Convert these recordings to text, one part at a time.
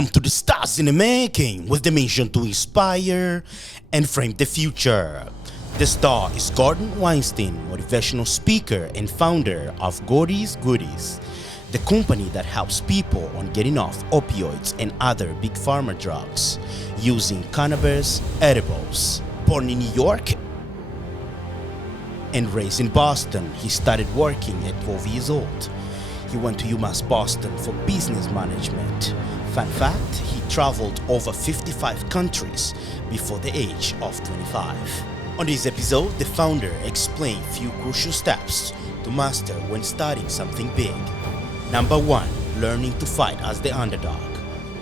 Welcome to the Stars in the Making with the mission to inspire and frame the future. The star is Gordon Weinstein, motivational speaker and founder of Gordy's Goodies, the company that helps people on getting off opioids and other big pharma drugs using cannabis edibles. Born in New York and raised in Boston, he started working at 12 years old. He went to UMass Boston for business management. Fun fact, he traveled over 55 countries before the age of 25. On this episode, the founder explained few crucial steps to master when starting something big. Number 1, learning to fight as the underdog.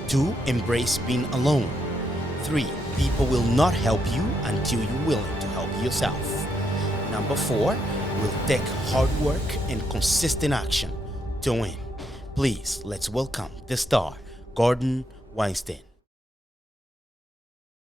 2, embrace being alone. 3, people will not help you until you're willing to help yourself. Number 4, will take hard work and consistent action to win. Please, let's welcome the star, Gordon Weinstein.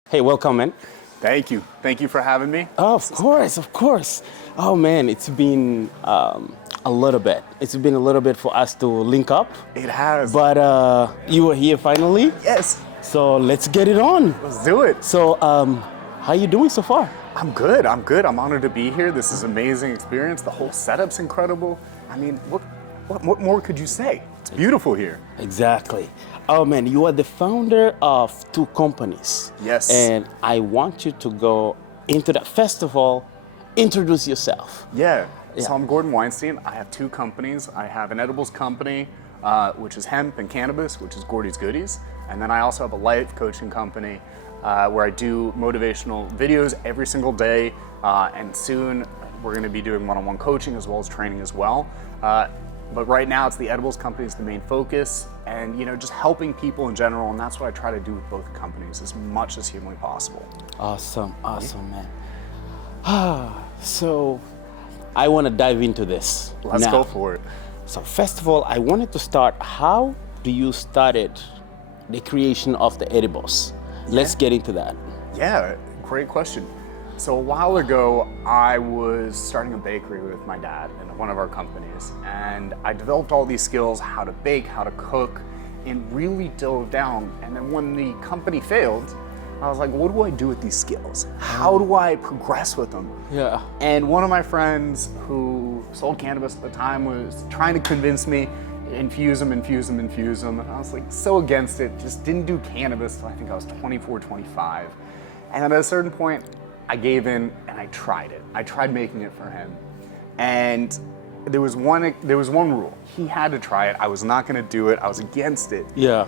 Hey, welcome, man. Thank you. Thank you for having me. Oh, of course. Oh, man, it's been a little bit. It's been a little bit for us to link up. It has. But you were here finally. Yes. So let's get it on. Let's do it. So how you doing so far? I'm good. I'm honored to be here. This is an amazing experience. The whole setup's incredible. I mean, what more could you say? It's beautiful here. Exactly. Oh man, you are the founder of 2 companies. Yes. And I want you to go into that. First of all, introduce yourself. Yeah. So I'm Gordon Weinstein. I have 2 companies. I have an edibles company, which is hemp and cannabis, which is Gordy's Goodies. And then I also have a life coaching company where I do motivational videos every single day. And soon we're going to be doing one-on-one coaching as well as training as well. But right now it's the edibles company is the main focus, and just helping people in general, and that's what I try to do with both companies as much as humanly possible. Awesome, man. So I want to dive into this. Let's now. go for it. So first of all, I wanted to start, how do you started the creation of the edibles? Let's get into that. Yeah, great question. So a while ago, I was starting a bakery with my dad in one of our companies, and I developed all these skills, how to bake, how to cook, and really dove down. And then when the company failed, I was like, what do I do with these skills? How do I progress with them? Yeah. And one of my friends who sold cannabis at the time was trying to convince me, infuse them. And I was like so against it, just didn't do cannabis till I think I was 24, 25. And at a certain point, I gave in and I tried it. I tried making it for him. And there was one rule. He had to try it. I was not gonna do it. I was against it. Yeah.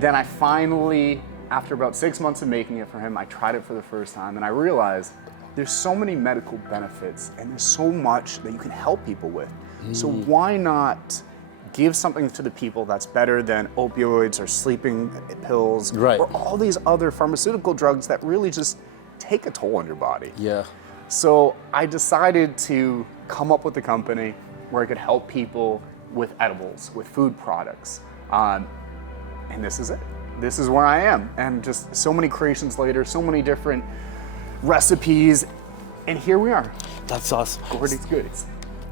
Then I finally, after about 6 months of making it for him, I tried it for the first time and I realized there's so many medical benefits and there's so much that you can help people with. So why not give something to the people that's better than opioids or sleeping pills Right. or all these other pharmaceutical drugs that really just take a toll on your body. Yeah. So I decided to come up with a company where I could help people with edibles, with food products. And this is it. This is where I am. And just so many creations later, so many different recipes. And here we are. That's awesome. Gordy's Goodies.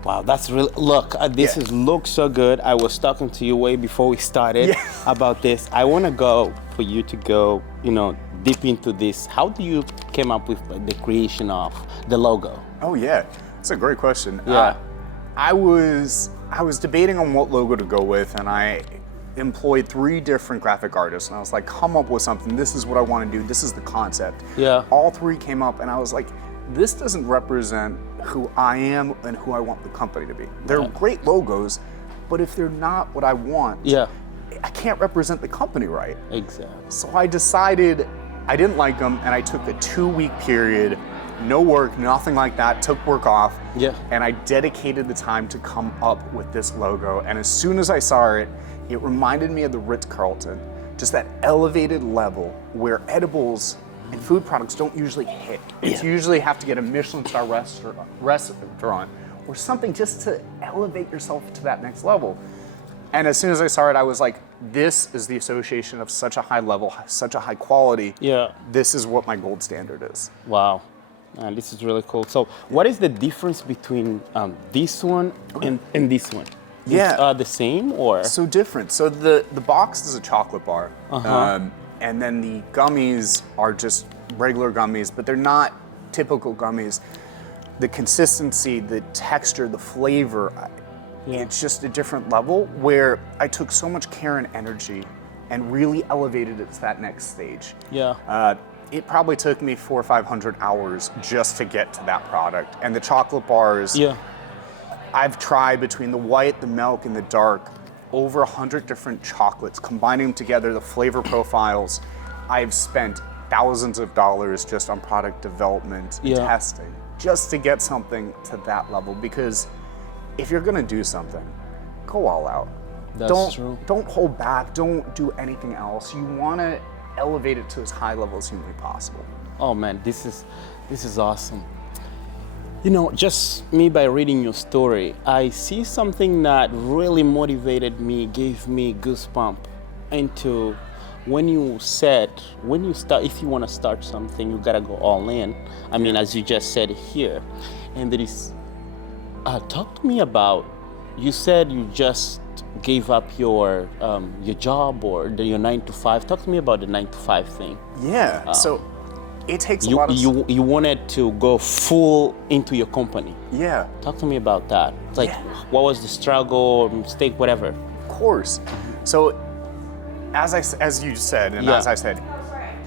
Wow, that's really, look, this looks so good. I was talking to you way before we started about this. I want to go for you to go, deep into this. How do you came up with the creation of the logo? Oh yeah, that's a great question. Yeah. I was debating on what logo to go with, and I employed 3 different graphic artists, and I was like, come up with something. This is what I want to do. This is the concept. Yeah. All 3 came up, and I was like, this doesn't represent who I am and who I want the company to be. They're great logos, but if they're not what I want, I can't represent the company right. Exactly. So I decided I didn't like them, and I took a 2-week period, no work, nothing like that, took work off, and I dedicated the time to come up with this logo. And as soon as I saw it, it reminded me of the Ritz-Carlton, just that elevated level where edibles and food products don't usually hit. It's usually have to get a Michelin star restaurant or something just to elevate yourself to that next level. And as soon as I saw it, I was like, this is the association of such a high level, such a high quality. Yeah. This is what my gold standard is. Wow. And this is really cool. So what is the difference between this one and this one? Yeah. The same or? So different. So the box is a chocolate bar. And then the gummies are just regular gummies, but they're not typical gummies. The consistency, the texture, the flavor, it's just a different level where I took so much care and energy and really elevated it to that next stage. Yeah. It probably took me 400 or 500 hours just to get to that product. And the chocolate bars, I've tried between the white, the milk, and the dark, over 100 different chocolates, combining them together, the flavor profiles. I've spent thousands of dollars just on product development and testing, just to get something to that level. Because if you're gonna do something, go all out. That's true. Don't hold back, don't do anything else. You wanna elevate it to as high level as humanly possible. Oh man, this is awesome. You know, just me by reading your story, I see something that really motivated me, gave me goosebumps into when you said, if you want to start something, you gotta go all in. I mean, as you just said here, and there is, talk to me about, you said you just gave up your job or your 9 to 5. Talk to me about the 9 to 5 thing. Yeah, so it takes a lot of... You wanted to go full into your company. Yeah. Talk to me about that. Like, what was the struggle, mistake, whatever? Of course. So, as you said, and as I said,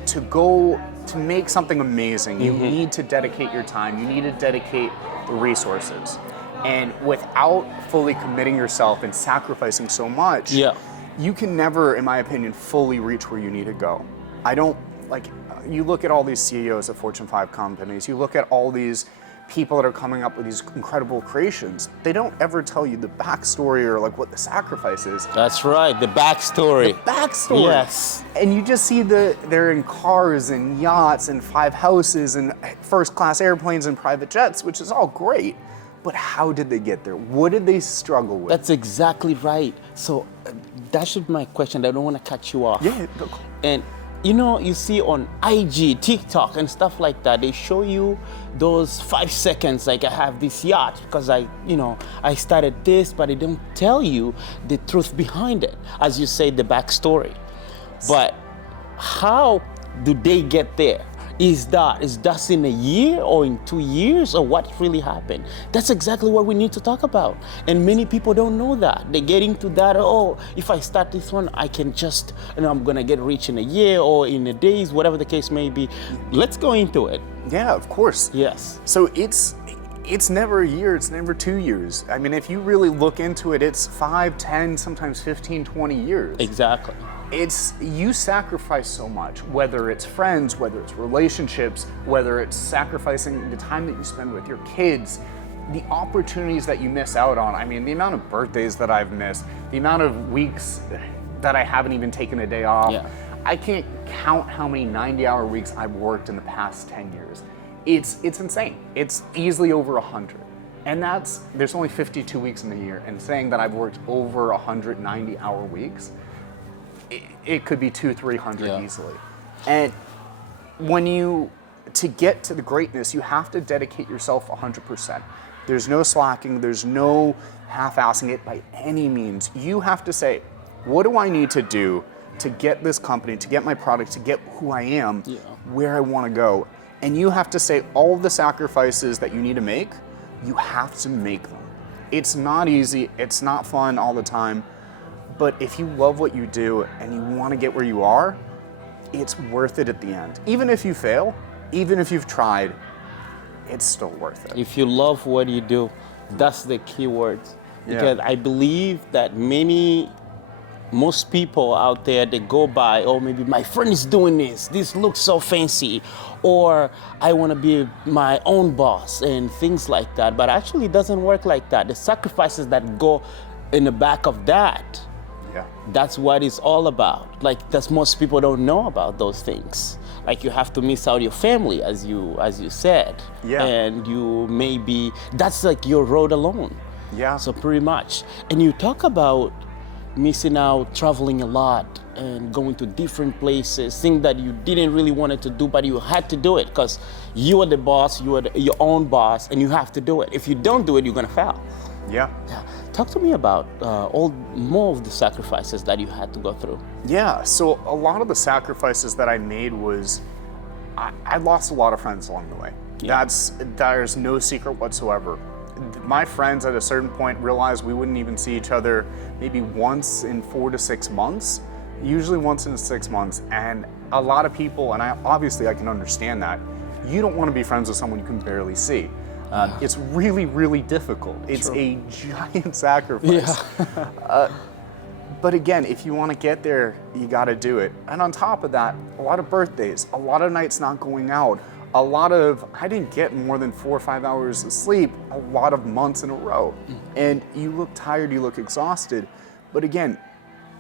to make something amazing, you need to dedicate your time. You need to dedicate the resources. And without fully committing yourself and sacrificing so much, you can never, in my opinion, fully reach where you need to go. You look at all these CEOs of Fortune 5 companies, you look at all these people that are coming up with these incredible creations, they don't ever tell you the backstory or like what the sacrifice is. That's right, the backstory. The backstory. Yes. And you just see they're in cars and yachts and 5 houses and first class airplanes and private jets, which is all great. But how did they get there? What did they struggle with? That's exactly right. So that should be my question. I don't want to cut you off. Yeah. And you know, you see on IG, TikTok, and stuff like that, they show you those 5 seconds, like I have this yacht because I started this, but they don't tell you the truth behind it. As you say, the backstory. But how do they get there? Is that in a year or in 2 years or what really happened? That's exactly what we need to talk about. And many people don't know that. They get into that, if I start this one, I can just, I'm gonna get rich in a year or in a days, whatever the case may be. Let's go into it. Yeah, of course. Yes. So it's never a year, it's never 2 years. I mean, if you really look into it, it's 5, 10, sometimes 15, 20 years. Exactly. You sacrifice so much, whether it's friends, whether it's relationships, whether it's sacrificing the time that you spend with your kids, the opportunities that you miss out on. I mean, the amount of birthdays that I've missed, the amount of weeks that I haven't even taken a day off. Yeah. I can't count how many 90-hour weeks I've worked in the past 10 years. It's insane. It's easily over 100. And there's only 52 weeks in the year, and saying that I've worked over 190-hour weeks, it could be 200-300 easily. And to get to the greatness, you have to dedicate yourself 100%. There's no slacking, there's no half-assing it by any means. You have to say, what do I need to do to get this company, to get my product, to get who I am, where I want to go? And you have to say all of the sacrifices that you need to make, you have to make them. It's not easy, it's not fun all the time, but if you love what you do and you want to get where you are, it's worth it at the end. Even if you fail, even if you've tried, it's still worth it. If you love what you do, that's the key word. Because I believe that most people out there, they go by, maybe my friend is doing this looks so fancy, or I want to be my own boss and things like that. But actually it doesn't work like that. The sacrifices that go in the back of that, that's what it's all about. Like, that's most people don't know about those things. Like, you have to miss out your family, as you said. Yeah. And that's like your road alone. Yeah. So pretty much. And you talk about missing out, traveling a lot, and going to different places, things that you didn't really want to do, but you had to do it because you are the boss, you are your own boss, and you have to do it. If you don't do it, you're gonna fail. Yeah. talk to me about more of the sacrifices that you had to go through. Yeah, so a lot of the sacrifices that I made was, I lost a lot of friends along the way. Yeah. There's no secret whatsoever. My friends at a certain point realized we wouldn't even see each other maybe once in 4 to 6 months, usually once in 6 months. And a lot of people, and obviously I can understand that, you don't want to be friends with someone you can barely see. It's really, really difficult. It's a giant sacrifice. Yeah. But again, if you want to get there, you got to do it. And on top of that, a lot of birthdays, a lot of nights not going out, I didn't get more than 4 or 5 hours of sleep a lot of months in a row. And you look tired, you look exhausted. But again,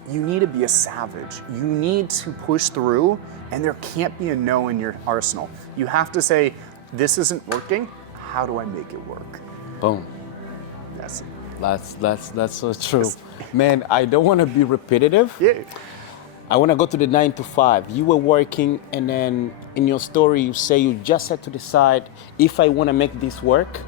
you need to be a savage. You need to push through, and there can't be a no in your arsenal. You have to say, this isn't working, how do I make it work? Boom. That's it. That's so true. Man, I don't want to be repetitive. Yeah. I want to go to the 9 to 5. You were working, and then in your story, you say you just had to decide, if I want to make this work,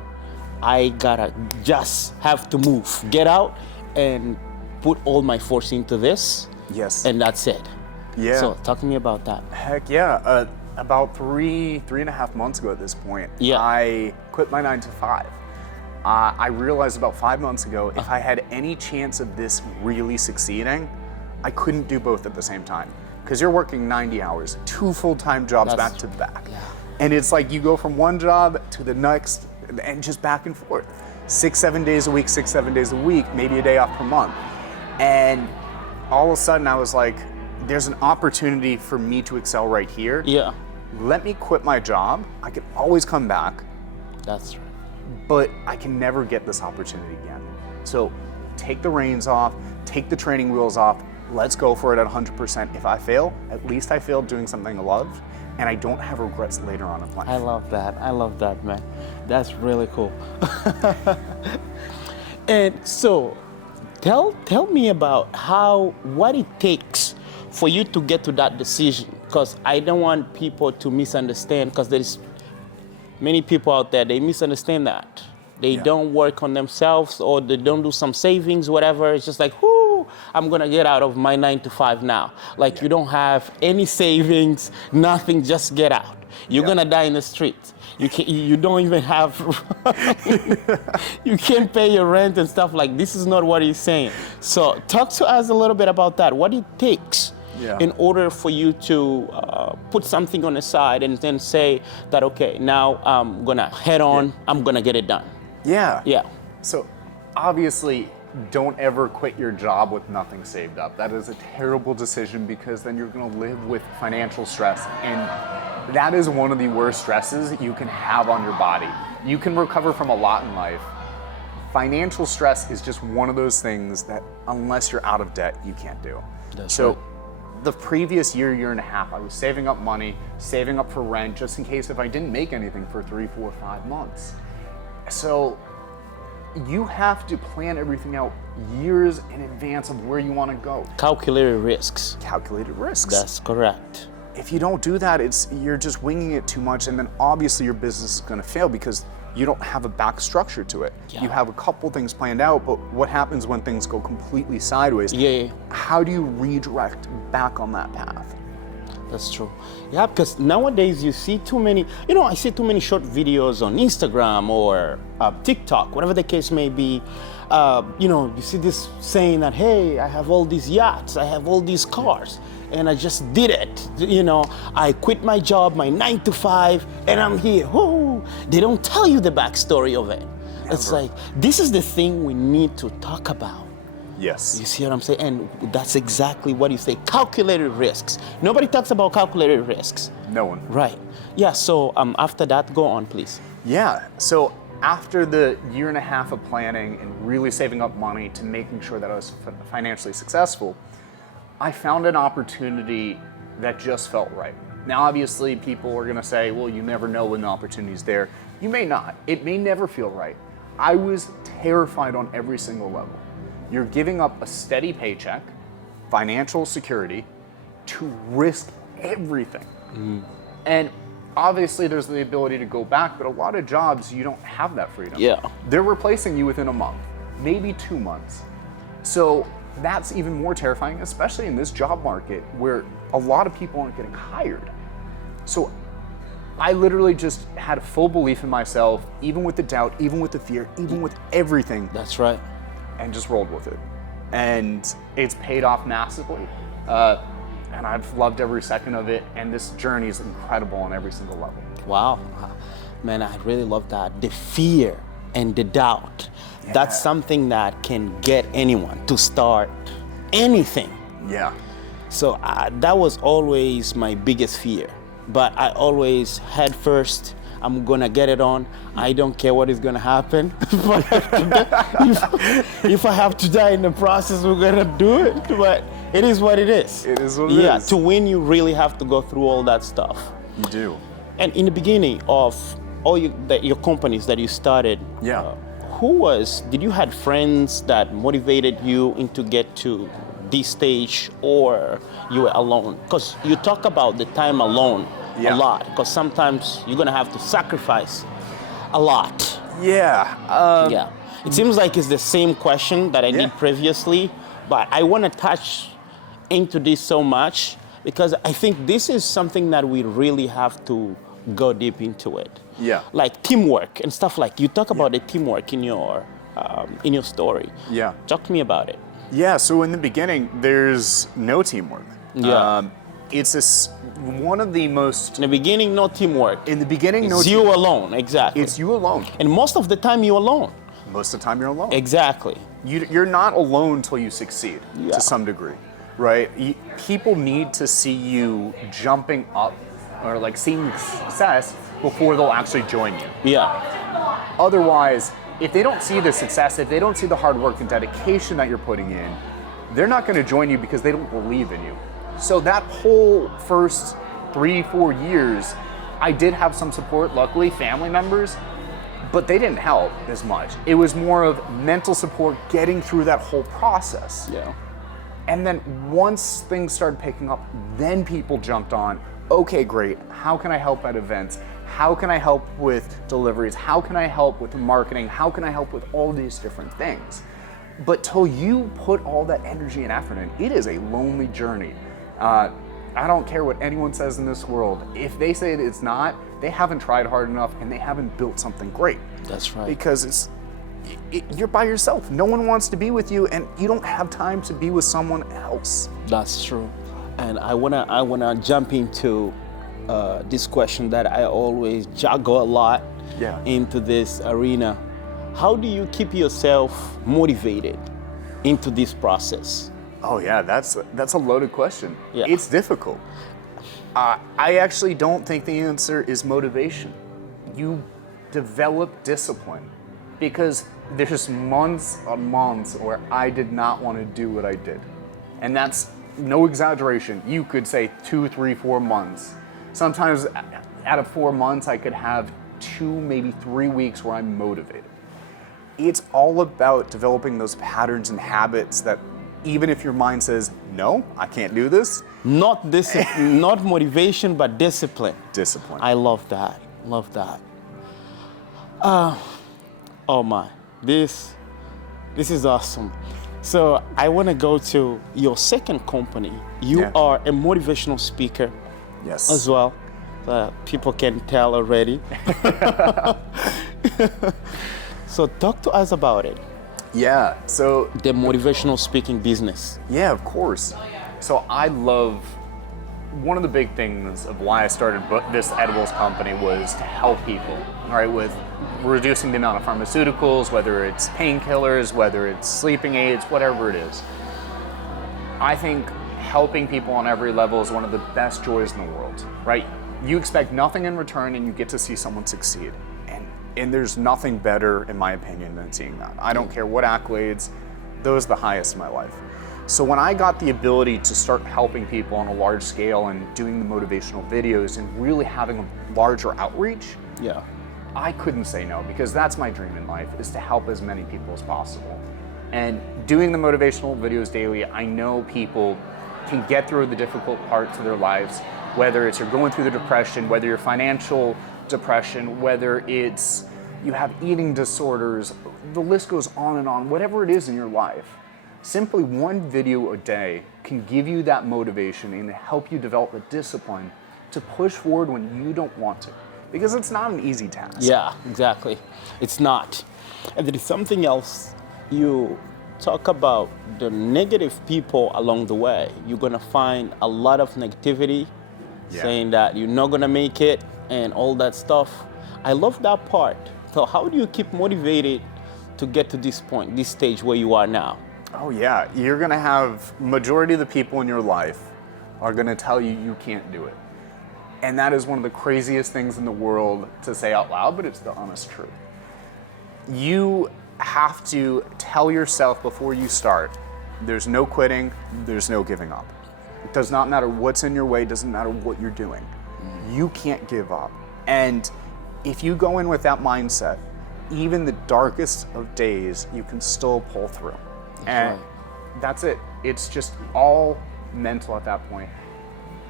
I gotta just have to move, get out, and put all my force into this. Yes. And that's it. Yeah. So talk to me about that. Heck yeah. About three and a half months ago at this point, Yeah. I quit my 9 to 5. I realized about 5 months ago, if I had any chance of this really succeeding, I couldn't do both at the same time. Because you're working 90 hours, 2 full-time jobs back to back. Yeah. And it's like you go from one job to the next and just back and forth. 6-7 days a week, 6-7 days a week, maybe a day off per month. And all of a sudden I was like, there's an opportunity for me to excel right here. Yeah. Let me quit my job. I can always come back, That's right. but I can never get this opportunity again. So take the reins off, take the training wheels off, let's go for it at 100%. If I fail, at least I failed doing something I loved, and I don't have regrets later on in life. I love that, man. That's really cool. And so, tell me about what it takes for you to get to that decision, because I don't want people to misunderstand, because there's many people out there, they misunderstand that. They don't work on themselves, or they don't do some savings, whatever. It's just like, whoo, I'm gonna get out of my 9 to 5 now. Like you don't have any savings, nothing, just get out. You're gonna die in the street. You don't even have, you can't pay your rent and stuff. Like, this is not what he's saying. So talk to us a little bit about that. What it takes in order for you to put something on the side and then say that, okay, now I'm gonna head on, I'm gonna get it done. Yeah. Yeah. So obviously, don't ever quit your job with nothing saved up. That is a terrible decision, because then you're going to live with financial stress, and that is one of the worst stresses you can have on your body. You can recover from a lot in life. Financial stress is just one of those things that, unless you're out of debt, you can't do. That's right. The previous year and a half, I was saving up money, saving up for rent, just in case if I didn't make anything for 3, 4, 5 months. So you have to plan everything out years in advance of where you want to go. Calculated risks. Calculated risks. That's correct. If you don't do that, you're just winging it too much, and then obviously your business is going to fail because you don't have a back structure to it. Yeah. You have a couple things planned out, but what happens when things go completely sideways? Yeah. How do you redirect back on that path? That's true. Yeah, because nowadays you see too many, I see too many short videos on Instagram or TikTok, whatever the case may be. You see this saying that, hey, I have all these yachts, I have all these cars, and I just did it. I quit my job, my 9 to 5, and I'm here. Woo! They don't tell you the backstory of it. Never. It's like, this is the thing we need to talk about. Yes. You see what I'm saying? And that's exactly what you say, calculated risks. Nobody talks about calculated risks. No one. Right. Yeah, so after that, go on, please. Yeah, so after the year and a half of planning and really saving up money to making sure that I was financially successful, I found an opportunity that just felt right. Now, obviously, people are gonna say, well, you never know when the opportunity's there. You may not. It may never feel right. I was terrified on every single level. You're giving up a steady paycheck, financial security, to risk everything. And obviously there's the ability to go back, but a lot of jobs, you don't have that freedom. Yeah. They're replacing you within a month. maybe 2 months. So that's even more terrifying, especially in this job market where a lot of people aren't getting hired. So I literally just had full belief in myself, even with the doubt, even with the fear, even with everything. That's right. And just rolled with it. And it's paid off massively. And I've loved every second of it. And this journey is incredible on every single level. Wow. Man, I really love that. The fear and the doubt. Yeah. That's something that can get anyone to start anything. Yeah. So that was always my biggest fear. But I always head first. I'm gonna get it on. I don't care what is gonna happen. If I have to die in the process, we're gonna do it. But it is what it is. It is what it is. Yeah, to win, you really have to go through all that stuff. You do. And in the beginning of all your companies that you started, did you had friends that motivated you into get to this stage, or you were alone? Because you talk about the time alone a lot, because sometimes you're gonna have to sacrifice a lot. Yeah. It seems like it's the same question that I did previously, but I want to touch into this so much because I think this is something that we really have to go deep into it. Yeah. Like teamwork and stuff. Like you talk about the teamwork in your story. Yeah. Talk to me about it. Yeah, so in the beginning, there's no teamwork. Yeah. It's one of the most... In the beginning, no teamwork. In the beginning, no It's teamwork. you alone, exactly. It's you alone. And most of the time, you're alone. Most of the time, you're alone. Exactly. You're not alone until you succeed, to some degree, right? People need to see you jumping up or like seeing success before they'll actually join you. Yeah. Otherwise, if they don't see the success, if they don't see the hard work and dedication that you're putting in, they're not going to join you because they don't believe in you. So that whole first 3-4 years, I did have some support, luckily, family members, but they didn't help as much. It was more of mental support, getting through that whole process. Yeah. And then once things started picking up, then people jumped on, okay, great, how can I help at events? How can I help with deliveries? How can I help with marketing? How can I help with all these different things? But till you put all that energy and effort in, it is a lonely journey. I don't care what anyone says in this world. If they say it's not, they haven't tried hard enough and they haven't built something great. That's right. Because you're by yourself. No one wants to be with you, and you don't have time to be with someone else. That's true. And I wanna jump into this question that I always juggle a lot into this arena. How do you keep yourself motivated into this process? Oh yeah, that's a loaded question. Yeah. It's difficult. I actually don't think the answer is motivation. You develop discipline, because there's months on months where I did not want to do what I did. And that's no exaggeration. You could say 2, 3, 4 months. Sometimes out of 4 months, I could have 2, maybe 3 weeks where I'm motivated. It's all about developing those patterns and habits that even if your mind says, no, I can't do this. Not motivation, but discipline. Discipline. I love that. Love that. Oh my, this is awesome. So I want to go to your second company. You are a motivational speaker. Yes. As well. People can tell already. So talk to us about it. Yeah, so... The motivational speaking business. Yeah, of course. So I love, one of the big things of why I started this edibles company was to help people, right, with reducing the amount of pharmaceuticals, whether it's painkillers, whether it's sleeping aids, whatever it is. I think helping people on every level is one of the best joys in the world, right? You expect nothing in return and you get to see someone succeed. And there's nothing better, in my opinion, than seeing that. I don't care what accolades, those are the highest in my life. So when I got the ability to start helping people on a large scale and doing the motivational videos and really having a larger outreach, I couldn't say no, because that's my dream in life, is to help as many people as possible. And doing the motivational videos daily, I know people can get through the difficult parts of their lives, whether it's you're going through the depression, whether you're financial depression, whether it's you have eating disorders, the list goes on and on, whatever it is in your life. Simply one video a day can give you that motivation and help you develop the discipline to push forward when you don't want to. Because it's not an easy task. Yeah, exactly. It's not. And there is something else. You talk about the negative people along the way. You're going to find a lot of negativity, saying that you're not going to make it and all that stuff. I love that part. So how do you keep motivated to get to this point, this stage where you are now? Oh yeah, you're going to have majority of the people in your life are going to tell you you can't do it. And that is one of the craziest things in the world to say out loud, but it's the honest truth. You have to tell yourself before you start, there's no quitting, there's no giving up. It does not matter what's in your way, it doesn't matter what you're doing. You can't give up. And if you go in with that mindset, even the darkest of days, you can still pull through. That's it. It's just all mental at that point.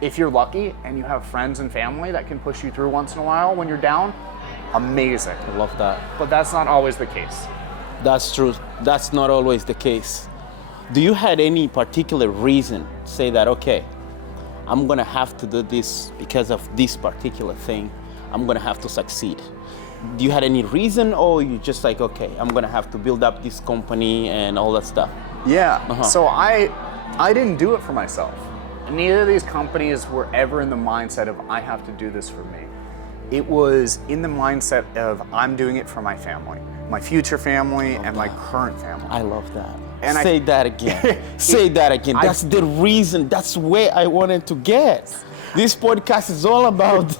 If you're lucky and you have friends and family that can push you through once in a while when you're down, amazing. I love that. But that's not always the case. That's true. That's not always the case. Do you had any particular reason to say that, okay, I'm gonna have to do this because of this particular thing, I'm gonna have to succeed? Do you had any reason, or you just like, okay, I'm gonna have to build up this company and all that stuff? Yeah, so I didn't do it for myself. Neither of these companies were ever in the mindset of I have to do this for me. It was in the mindset of I'm doing it for my family, my future family and my current family. I love that. And Say that again. Say that again. That's the reason. That's where I wanted to get. This podcast is all about,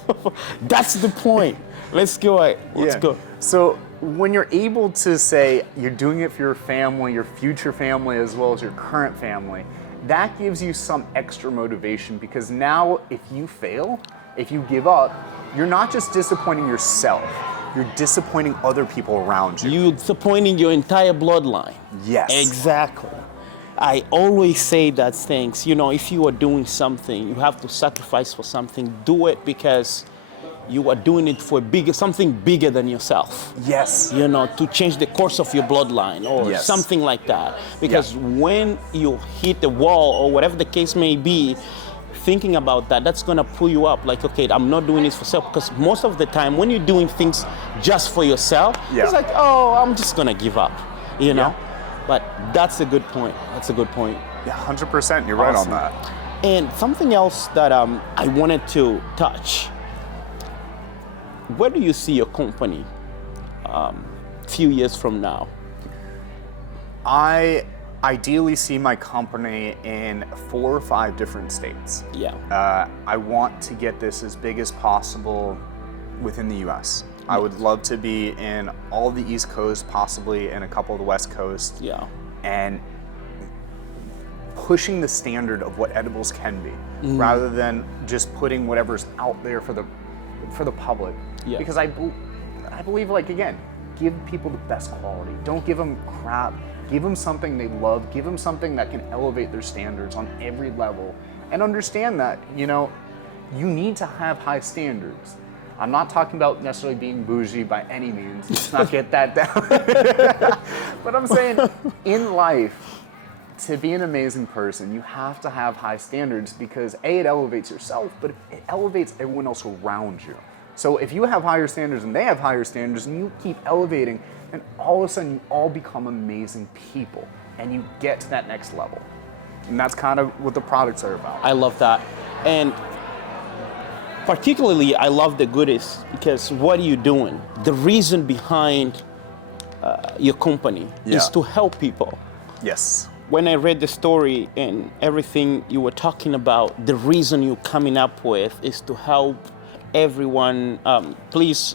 that's the point. Let's go. Let's go. So when you're able to say you're doing it for your family, your future family, as well as your current family, that gives you some extra motivation, because now if you fail, if you give up, you're not just disappointing yourself, you're disappointing other people around you. You're disappointing your entire bloodline. Yes. Exactly. I always say that things, if you are doing something, you have to sacrifice for something, do it because you are doing it for something bigger than yourself. Yes. To change the course of your bloodline or something like that. Because when you hit the wall or whatever the case may be, thinking about that, that's gonna pull you up. Like, okay, I'm not doing this for self. Because most of the time, when you're doing things just for yourself, it's like, oh, I'm just gonna give up, Yeah. But that's a good point. That's a good point. Yeah, 100%. You're right on that. And something else that I wanted to touch. Where do you see your company a few years from now? I ideally see my company in 4 or 5 different states. Yeah. I want to get this as big as possible within the US. I would love to be in all the East Coast, possibly in a couple of the West Coast. Yeah. And pushing the standard of what edibles can be, rather than just putting whatever's out there for the public. Yeah. Because I believe, like, again, give people the best quality. Don't give them crap. Give them something they love. Give them something that can elevate their standards on every level. And understand that, you need to have high standards. I'm not talking about necessarily being bougie by any means. Let's not get that down. But I'm saying, in life, to be an amazing person, you have to have high standards, because A, it elevates yourself, but it elevates everyone else around you. So if you have higher standards and they have higher standards and you keep elevating, then all of a sudden you all become amazing people and you get to that next level. And that's kind of what the products are about. I love that. And particularly, I love the goodies, because what are you doing? The reason behind your company is to help people. Yes. When I read the story and everything you were talking about, the reason you're coming up with is to help everyone. Please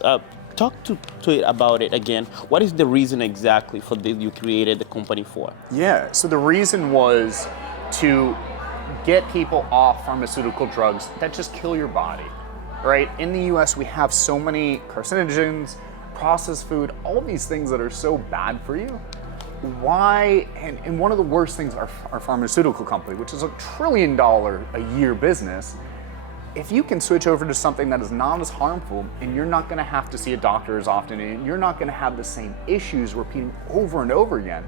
talk to it about it again. What is the reason exactly for you created the company for? Yeah, so the reason was to get people off pharmaceutical drugs that just kill your body, right? In the US, we have so many carcinogens, processed food, all of these things that are so bad for you. Why, and one of the worst things, our pharmaceutical company, which is $1 trillion a year business, if you can switch over to something that is not as harmful, and you're not going to have to see a doctor as often, and you're not going to have the same issues repeating over and over again,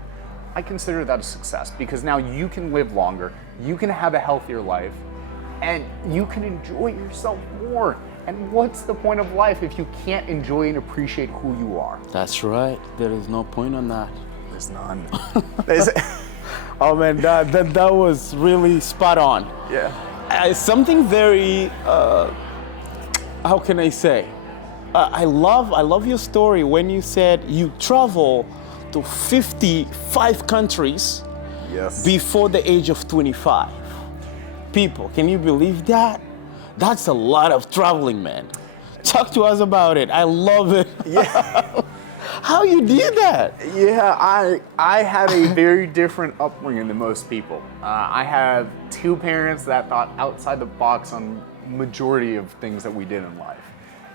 I consider that a success, because now you can live longer, you can have a healthier life, and you can enjoy yourself more. And what's the point of life if you can't enjoy and appreciate who you are? That's right. There is no point on that. There's none. Oh man, that was really spot on. Yeah. Something very, how can I say? I love your story when you said you travel to 55 countries Yes. before the age of 25. People, can you believe that? That's a lot of traveling, man. Talk to us about it. I love it. Yeah. How you did that? Yeah, I had a very different upbringing than most people. I have two parents that thought outside the box on majority of things that we did in life.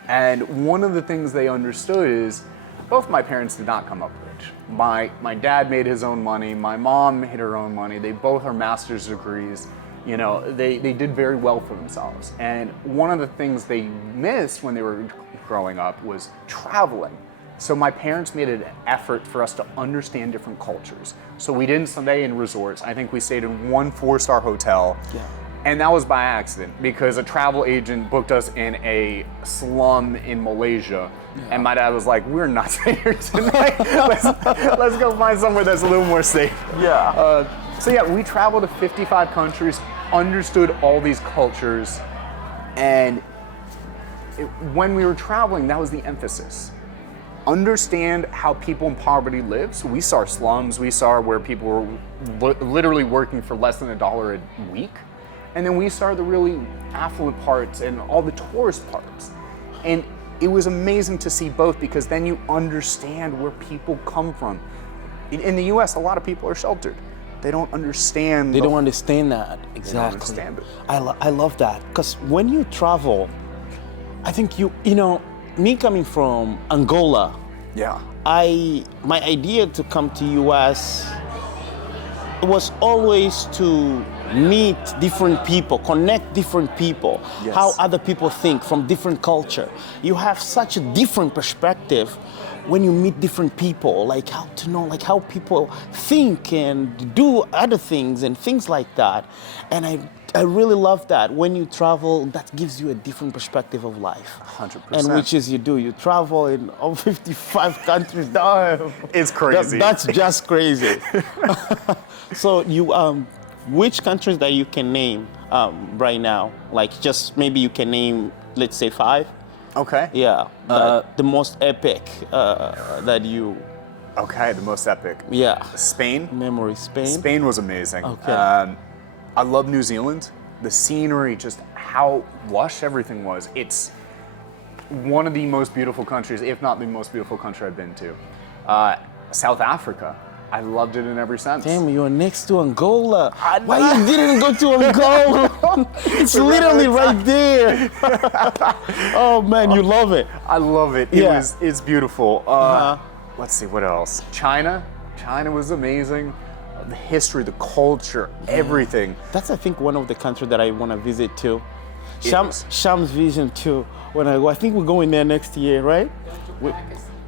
And one of the things they understood is both my parents did not come up rich. My dad made his own money, my mom made her own money. They both are master's degrees. You know, they did very well for themselves. And one of the things they missed when they were growing up was traveling. So my parents made an effort for us to understand different cultures. So we didn't stay in resorts. I think we stayed in one 4-star hotel. Yeah. And that was by accident because a travel agent booked us in a slum in Malaysia. Yeah. And my dad was like, we're not staying here tonight. let's go find somewhere that's a little more safe. Yeah. So yeah, we traveled to 55 countries, understood all these cultures. And when we were traveling, that was the emphasis. Understand how people in poverty live. So we saw slums, we saw where people were literally working for less than $1 a week. And then we saw the really affluent parts and all the tourist parts. And it was amazing to see both because then you understand where people come from. In the US, a lot of people are sheltered. They don't understand. They don't understand that. Exactly. They don't understand it. I love that because when you travel, I think you know, me coming from Angola, yeah, my idea to come to US was always to meet different people, connect different people, yes. How other people think from different culture. You have such a different perspective when you meet different people, like how to know like how people think and do other things and things like that. And I really love that. When you travel, that gives you a different perspective of life. 100%. And which is you travel in all 55 countries. It's crazy. That's just crazy. So you, which countries that you can name right now? Like just maybe you can name, let's say 5. Okay. Yeah. The most epic that you. Okay, the most epic. Yeah. Spain. Memory, Spain. Spain was amazing. Okay. I love New Zealand. The scenery, just how lush everything was. It's one of the most beautiful countries, if not the most beautiful country I've been to. South Africa. I loved it in every sense. Damn, you're next to Angola. Why you didn't go to Angola? It's literally right there. Oh man, you love it. I love it. It's beautiful. Let's see, what else? China. China was amazing. The history, the culture, everything. That's, I think, one of the countries that I want to visit too. Sham's vision too. When I go, I think we're going there next year, right?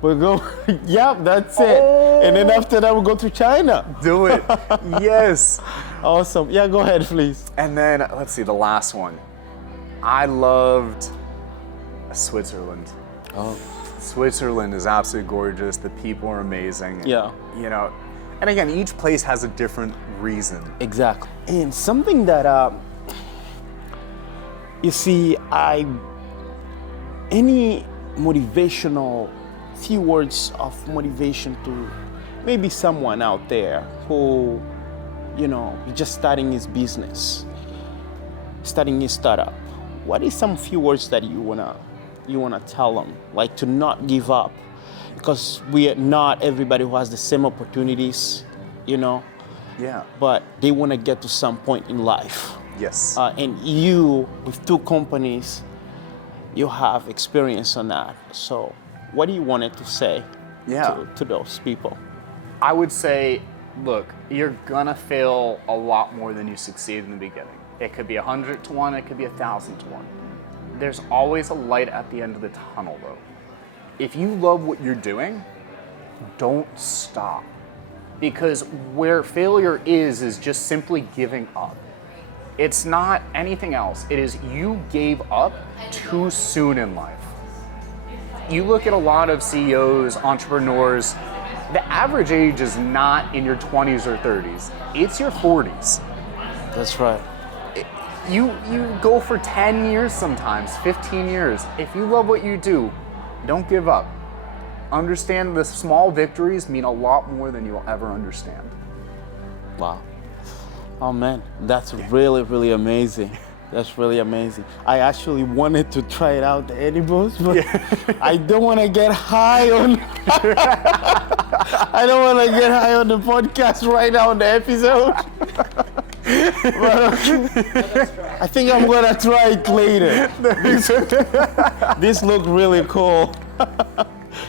We'll go. Yep, that's it. And then after that, we'll go to China. Do it. Yes. Awesome. Yeah, go ahead, please. And then let's see, the last one. I loved Switzerland. Oh. Switzerland is absolutely gorgeous. The people are amazing. Yeah. You know, and again, each place has a different reason. Exactly. And something that you see, any motivational, few words of motivation to maybe someone out there who, you know, just starting his business, starting his startup. What is some few words that you wanna tell them, like to not give up? Because we are not everybody who has the same opportunities, you know. Yeah. But they want to get to some point in life. Yes. And you, with 2 companies, you have experience on that. So, what do you want to say to those people? I would say, look, you're gonna fail a lot more than you succeed in the beginning. It could be 100 to 1, it could be 1,000 to 1. there's always a light at the end of the tunnel though. If you love what you're doing, don't stop. Because where failure is just simply giving up. It's not anything else. It is you gave up too soon in life. You look at a lot of CEOs, entrepreneurs, the average age is not in your 20s or 30s. It's your 40s. That's right. You go for 10 years sometimes, 15 years. If you love what you do, don't give up. Understand the small victories mean a lot more than you'll ever understand. Wow. Oh man, that's really, really amazing. That's really amazing. I actually wanted to try it out, the edibles, but I don't want to get high on I don't want to get high on the podcast right now on the episode. But, I think I'm going to try it later. This looked really cool.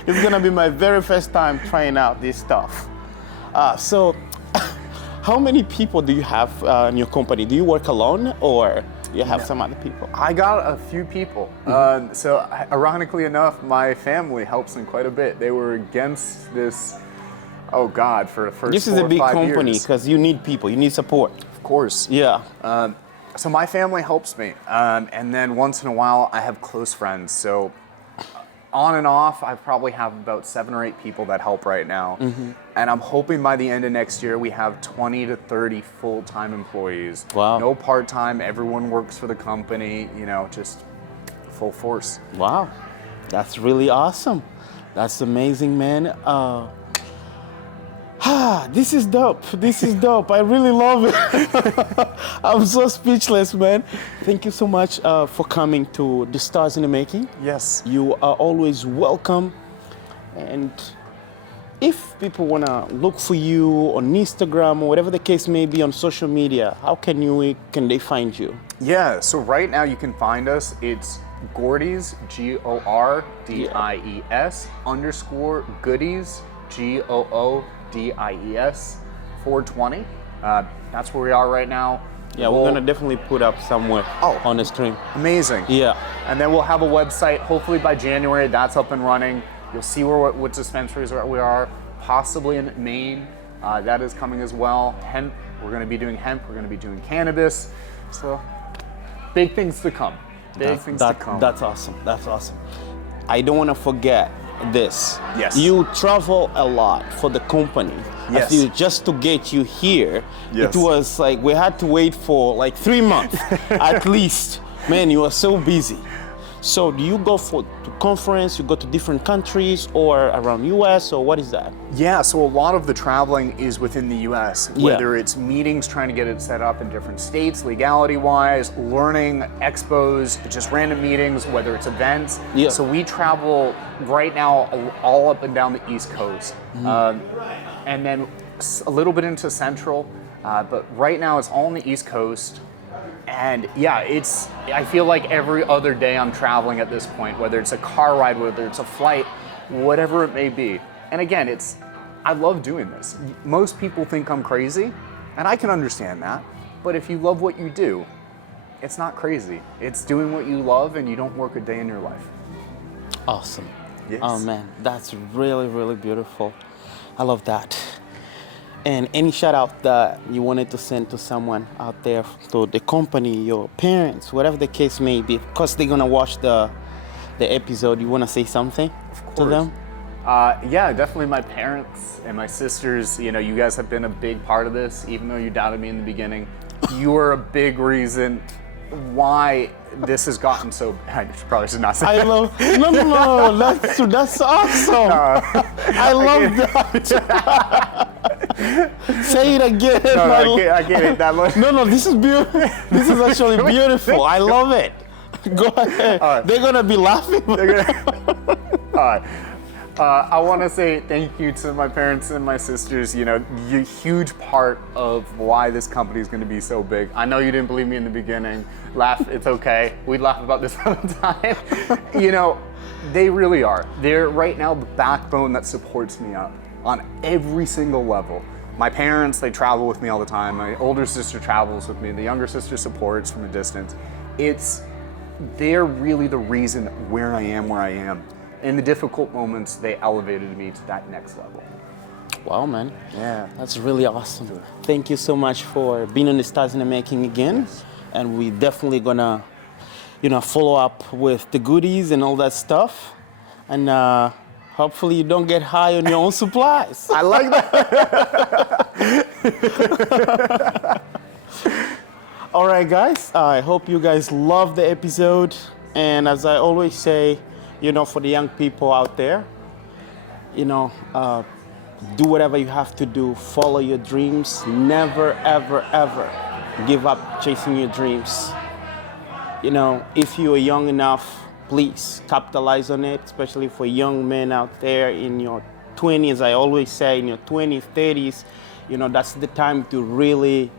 It's going to be my very first time trying out this stuff. So, how many people do you have in your company? Do you work alone or you have some other people? I got a few people. So ironically enough, my family helps in quite a bit. They were against this, oh God, for the first 4 or 5 years. This is a big company because you need people, you need support. Of course. Yeah. So my family helps me. And then once in a while, I have close friends. So on and off, I probably have about 7 or 8 people that help right now. And I'm hoping by the end of next year, we have 20 to 30 full-time employees. Wow. No part-time, everyone works for the company, you know, just full force. Wow, that's really awesome. That's amazing, man. This is dope. This is dope. I really love it. I'm so speechless, man. Thank you so much for coming to The Stars in the Making. Yes. You are always welcome. And if people want to look for you on Instagram or whatever the case may be on social media, how can they find you? Yeah, so right now you can find us. It's Gordies, GORDIES _goodies, GOODIES 420. That's where we are right now. Yeah, we're gonna definitely put up somewhere on the screen. Amazing. Yeah. And then we'll have a website. Hopefully by January, that's up and running. You'll see what dispensaries we are. Possibly in Maine, that is coming as well. Hemp. We're gonna be doing hemp. We're gonna be doing cannabis. So big things to come. Big things to come. That's awesome. That's awesome. I don't want to forget this. Yes. You travel a lot for the company. Yes. I feel just to get you here, Yes. it was like we had to wait for like 3 months at least. Man, you are so busy. So do you go to conference, you go to different countries or around US or what is that? Yeah, so a lot of the traveling is within the US, whether it's meetings, trying to get it set up in different states, legality-wise, learning, expos, just random meetings, whether it's events. Yeah. So we travel right now all up and down the East Coast. And then a little bit into Central, but right now it's all on the East Coast. And yeah, I feel like every other day I'm traveling at this point, whether it's a car ride, whether it's a flight, whatever it may be. And again, I love doing this. Most people think I'm crazy, and I can understand that. But if you love what you do, it's not crazy. It's doing what you love and you don't work a day in your life. Awesome. Yes. Oh man, that's really, really beautiful. I love that. And any shout out that you wanted to send to someone out there, to the company, your parents, whatever the case may be, because they're gonna watch the episode, you wanna say something to them? Yeah, definitely my parents and my sisters. You know, you guys have been a big part of this, even though you doubted me in the beginning. You are a big reason why this has gotten so bad. I probably should not say I that. love, no, that's awesome. I love that. Say it again. No, I can't that much. No, this is beautiful. This is actually beautiful. I love it. Go ahead. They're gonna be laughing. All right. I want to say thank you to my parents and my sisters. You know, you're a huge part of why this company is going to be so big. I know you didn't believe me in the beginning. Laugh, it's okay. We'd laugh about this all the time. You know, they really are. They're right now the backbone that supports me up on every single level. My parents, they travel with me all the time. My older sister travels with me. The younger sister supports from a distance. they're really the reason where I am. In the difficult moments, they elevated me to that next level. Wow, man. Yeah. That's really awesome. Thank you so much for being on the Stars in the Making again. Yes. And we definitely gonna, follow up with the goodies and all that stuff. And hopefully you don't get high on your own supplies. I like that. All right, guys. I hope you guys love the episode. And as I always say, for the young people out there, do whatever you have to do. Follow your dreams. Never, ever, ever give up chasing your dreams. If you are young enough, please capitalize on it, especially for young men out there in your 20s. I always say in your 20s, 30s, that's the time to really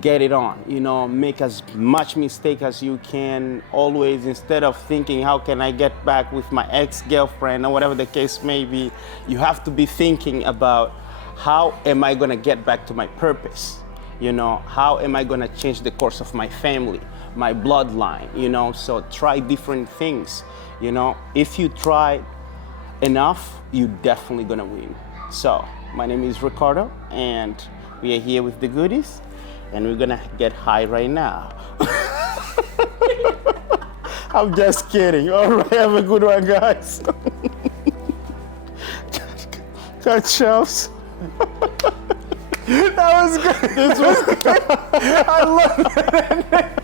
get it on. Make as much mistake as you can. Always, instead of thinking, how can I get back with my ex-girlfriend or whatever the case may be, you have to be thinking about, how am I gonna get back to my purpose? How am I gonna change the course of my family, my bloodline? So try different things. If you try enough, you definitely gonna win. So my name is Ricardo, and we are here with the goodies, and we're gonna get high right now. I'm just kidding. All right, have a good one, guys. Cut Charles. That was good. This was good. I love it.